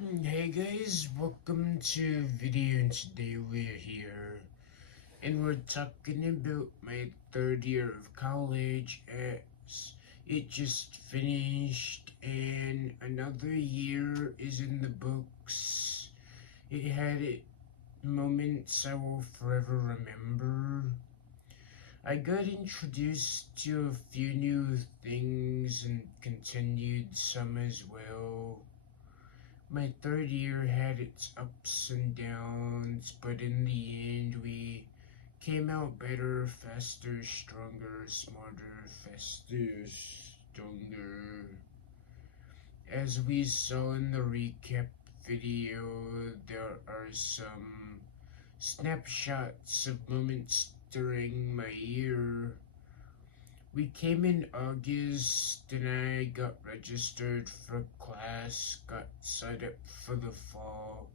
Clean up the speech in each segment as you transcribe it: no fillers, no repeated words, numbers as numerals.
Hey guys, welcome to video, and today we're here and we're talking about my third year of college as it just finished and another year is in the books. It had moments I will forever remember. I got introduced to a few new things and continued some as well. My third year had its ups and downs, but in the end, we came out better, faster, stronger, smarter, faster, stronger. As we saw in the recap video, there are some snapshots of moments during my year. We came in August and I got registered for class, got signed up for the fall,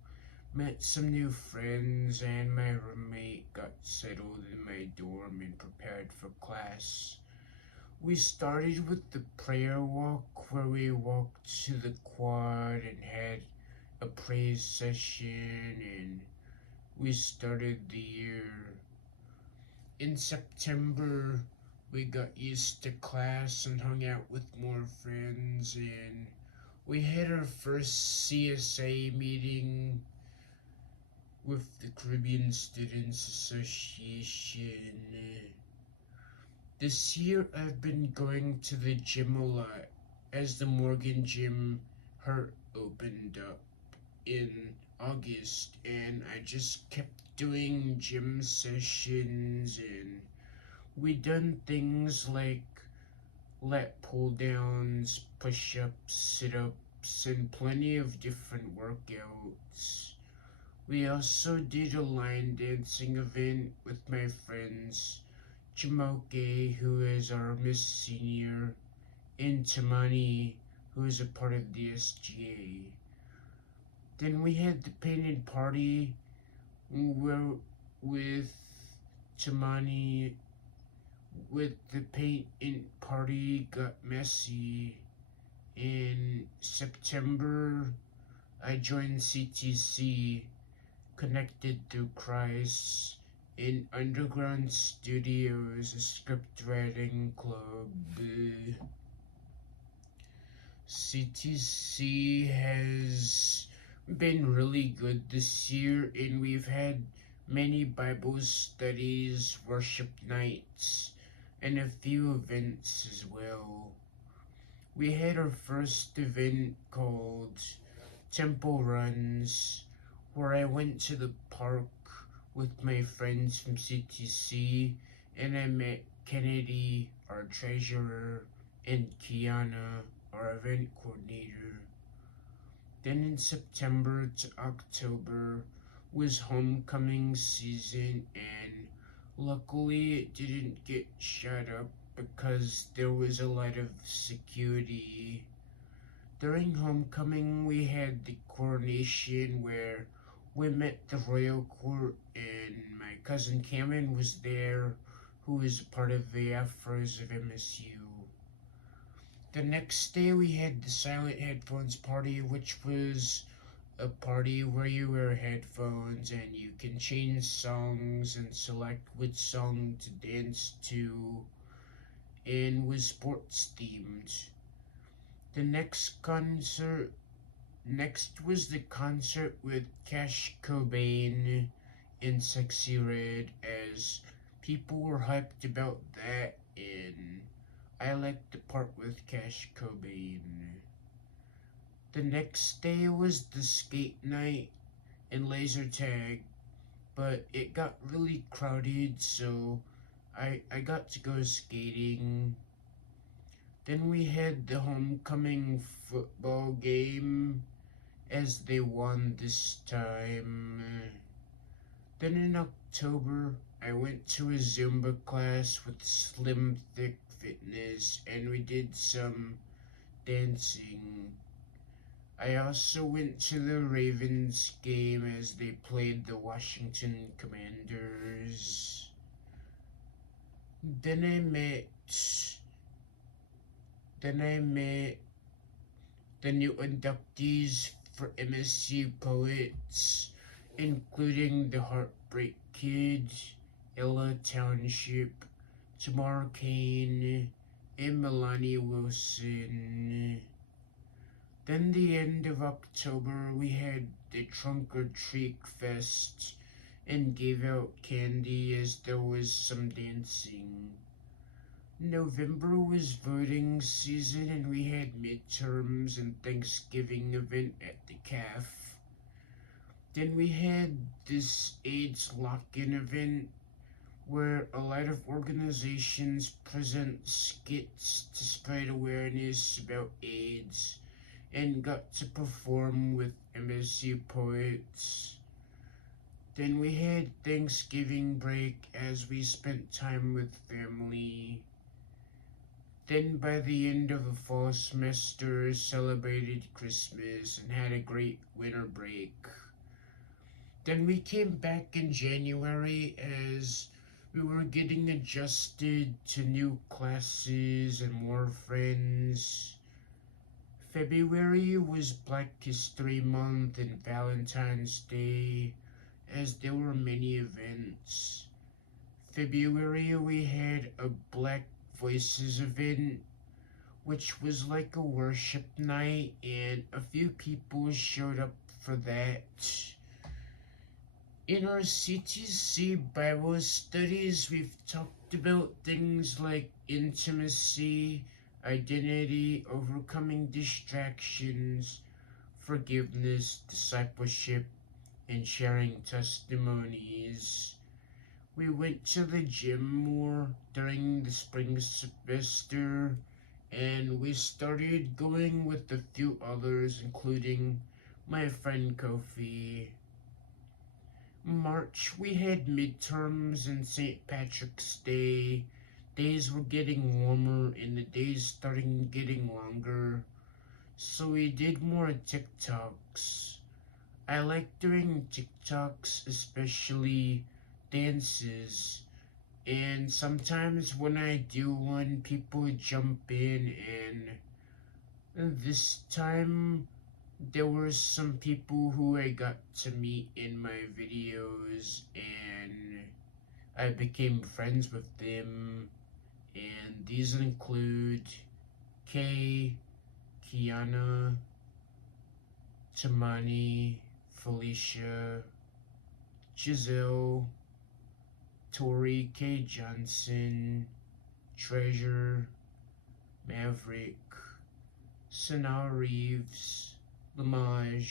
met some new friends, and my roommate got settled in my dorm and prepared for class. We started with the prayer walk where we walked to the quad and had a praise session, and we started the year. In September, we got used to class and hung out with more friends, and we had our first CSA meeting with the Caribbean Students Association. This year I've been going to the gym a lot as the Morgan Gym Hurt opened up in August, and I just kept doing gym sessions, and we done things like lat pull downs, push ups, sit ups, and plenty of different workouts. We also did a line dancing event with my friends Chimoke, who is our Miss Senior, and Tamani, who is a part of the SGA. Then we had the painted party where with Tamani with the paint in party got messy. In September, I joined CTC, Connected Through Christ, in Underground Studios, a script writing club. CTC has been really good this year, and we've had many Bible studies, worship nights, and a few events as well. We had our first event called Temple Runs, where I went to the park with my friends from CTC, and I met Kennedy, our treasurer, and Kiana, our event coordinator. Then in September to October was homecoming season, and luckily it didn't get shut up because there was a lot of security. During homecoming, we had the coronation where we met the royal court, and my cousin Cameron was there, who is part of the Afros of MSU. The next day, we had the Silent Headphones party, which was a party where you wear headphones and you can change songs and select which song to dance to, and was sports themed. The next was the concert with Cash Cobain and Sexy Red, as people were hyped about that, and I liked the part with Cash Cobain. The next day was the skate night and laser tag, but it got really crowded, so I got to go skating. Then we had the homecoming football game as they won this time. Then in October, I went to a Zumba class with Slim Thick Fitness, and we did some dancing. I also went to the Ravens game as they played the Washington Commanders. Then I met then I met the new inductees for MSU poets, including The Heartbreak Kid, Ella Township, Tamar Kane, and Melanie Wilson. Then the end of October, we had the Trunk or Treat Fest and gave out candy as there was some dancing. November was voting season and we had midterms and Thanksgiving event at the CAF. Then we had this AIDS lock-in event where a lot of organizations present skits to spread awareness about AIDS and got to perform with MSU poets. Then we had Thanksgiving break as we spent time with family. Then by the end of the fall semester, celebrated Christmas and had a great winter break. Then we came back in January as we were getting adjusted to new classes and more friends. February was Black History Month and Valentine's Day, as there were many events. February we had a Black Voices event, which was like a worship night, and a few people showed up for that. In our CTC Bible studies, we've talked about things like intimacy, identity, overcoming distractions, forgiveness, discipleship, and sharing testimonies. We went to the gym more during the spring semester, and we started going with a few others, including my friend Kofi. March, we had midterms and St. Patrick's Day. Days were getting warmer and the days starting getting longer, so we did more TikToks. I like doing TikToks, especially dances, and sometimes when I do one, people jump in, and this time there were some people who I got to meet in my videos, and I became friends with them, and these include Kay, Kiana, Tamani, Felicia, Giselle, Tori K. Johnson, Treasure, Maverick, Sanaa Reeves, Lamaj,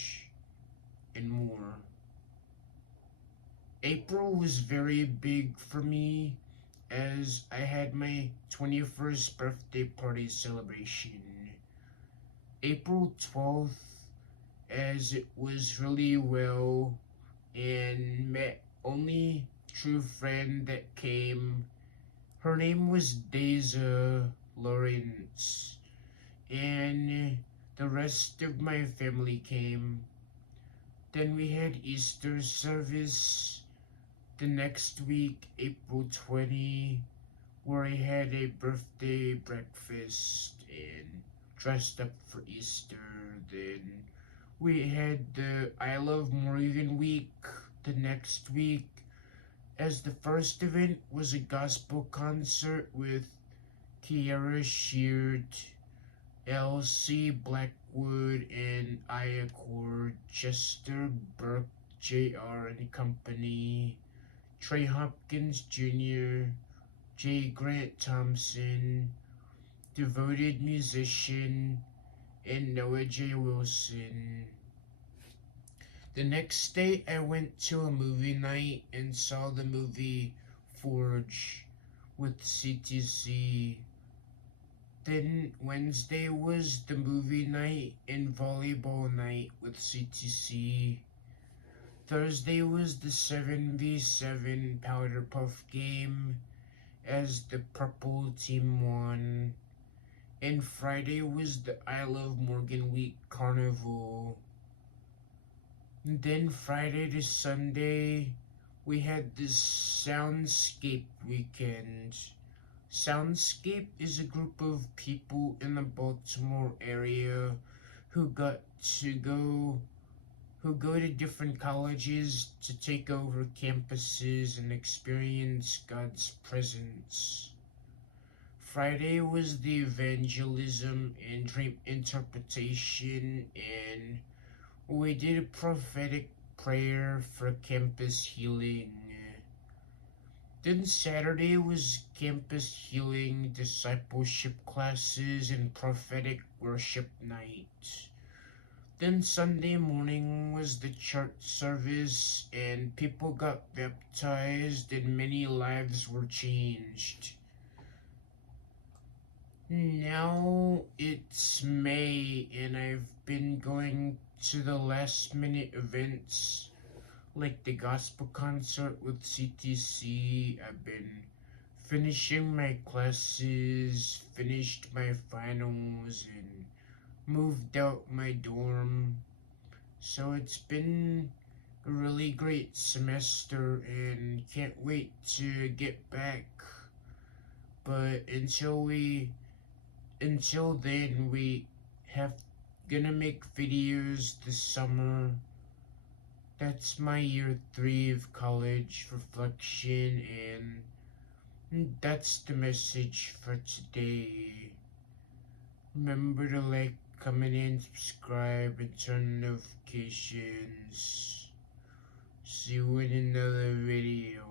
and more. April was very big for me as I had my 21st birthday party celebration. April 12th, as it was really well and met only true friend that came. Her name was Deja Lawrence, and the rest of my family came. Then we had Easter service the next week, April 20, where I had a birthday breakfast and dressed up for Easter. Then we had the I Love Morgan week the next week, as the first event was a gospel concert with Kiara Sheard, Elsie Blackwood, and Iacord, Chester Burke Jr. and Company, Trey Hopkins Jr., J. Grant Thompson, Devoted Musician, and Noah J. Wilson. The next day, I went to a movie night and saw the movie Forge with CTC. Then Wednesday was the movie night and volleyball night with CTC. Thursday was the 7v7 Powder Puff game as the purple team won. And Friday was the I Love Morgan Week Carnival. And then Friday to Sunday, we had this Soundscape weekend. Soundscape is a group of people in the Baltimore area who got to go who go to different colleges to take over campuses and experience God's presence. Friday was the evangelism and dream interpretation, and we did a prophetic prayer for campus healing. Then Saturday was campus healing, discipleship classes, and prophetic worship night. Then Sunday morning was the church service, and people got baptized, and many lives were changed. Now it's May, and I've been going to the last minute events like the gospel concert with CTC. I've been finishing my classes, finished my finals, and moved out my dorm. So it's been a really great semester and can't wait to get back. But until then we have gonna make videos this summer. That's my year 3 of college reflection, and that's the message for today. Remember to like, comment, and subscribe, and turn notifications. See you in another video.